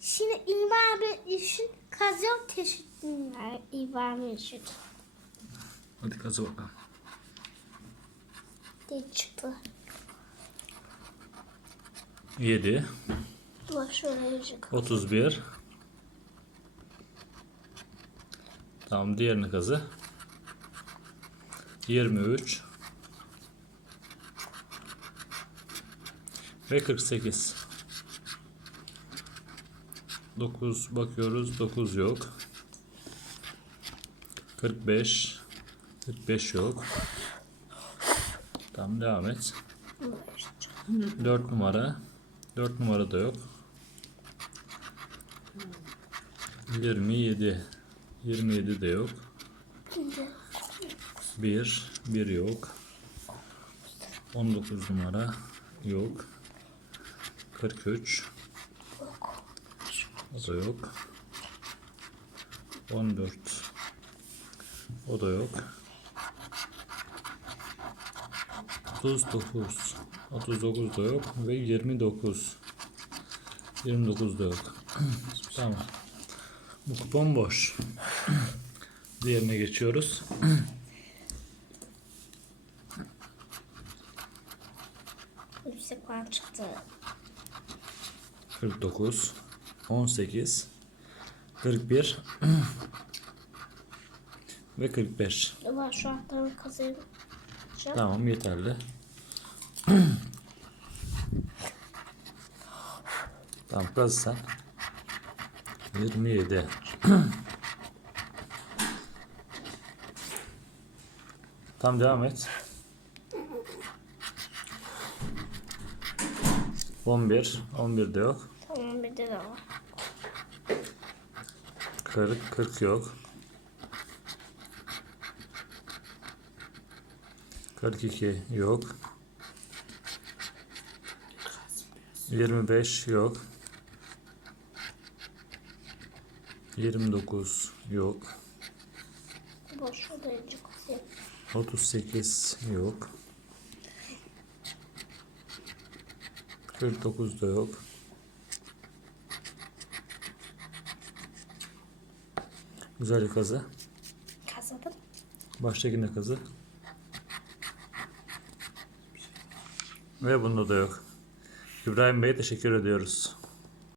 Şimdi İbrahim için kazıyor teşekkürler İbrahim için. Hadi kazı bakalım. Diye çıktı. 7, Dur şöyle çık. 31. Tamam diğerini kazı. 23 ve 48. 9 bakıyoruz. 9 yok. 45 45 yok. Tamam devam et. 4 numara. 4 numara da yok. 27. 27 de yok. 1. 1 yok. 19 numara yok. 43. O da yok. 14. O da yok. 39. 39 da yok ve 29. 29 da yok. tamam. Bu kupon boş. Diğerine geçiyoruz. Yüksek puan çıktı. 49 18 41 ve 45. Dur şu altlarını kazıyım. Tamam yeterli. tamam kaz sen. 27 Tamam devam et. 11 11 de yok. Bir de var. 40 40 yok. 42 yok. 25 yok. 29 yok. Boş kazıyım. 38 yok. 49 da yok. Güzel bir kazı. Kazıdım. Baştakinde kazı. Ve bunda da yok. İbrahim Bey'e teşekkür ediyoruz.